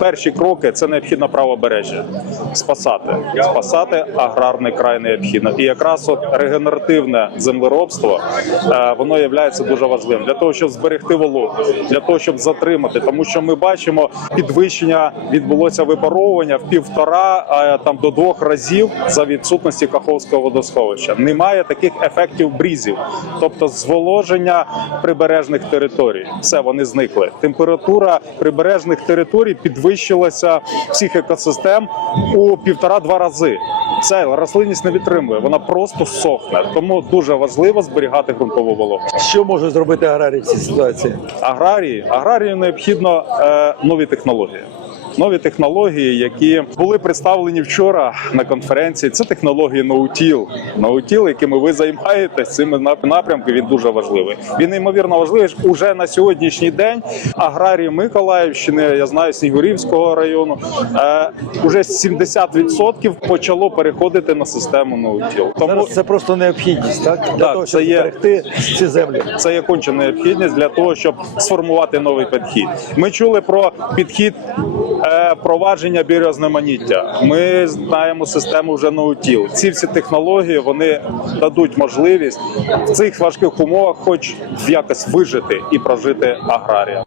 Перші кроки це необхідно правобережжя. Спасати. Спасати аграрний край необхідно. І якраз от регенеративне землеробство е, воно є дуже важливим для того, щоб зберегти вологу, для того, щоб затримати. Тому що ми бачимо підвищення відбулося випаровування в півтора а там до двох разів за відсутності Каховського водосховища. Немає таких ефектів брізів, тобто зволоження прибережних територій. Все вони зникли. Температура прибережних територій підвищилася всіх екосистем у півтора-два рази. Це рослинність не відтримує, вона просто сохне. Тому дуже важливо зберігати ґрунтову вологу. Що можуть зробити аграрії в цій ситуації? Аграрії аграрію необхідно е, нові технології. Нові технології, які були представлені вчора на конференції, це технології ноутіл. Ноутіл, якими ви займаєтесь цими напрямки, він дуже важливий. Він неймовірно важливий уже на сьогоднішній день. Аграрії Миколаївщини, я знаю Снігурівського району, е, уже 70% почало переходити на систему ноутіл. Тому Зараз це просто необхідність, так? Для Так, того, це щоб є- зберегти ці землі. це є кончена необхідність для того, щоб сформувати новий підхід. Ми чули про підхід провадження біорізноманіття. Ми знаємо систему вже ноутіл. Ці всі технології вони дадуть можливість в цих важких умовах, хоч якось вижити і прожити аграрія.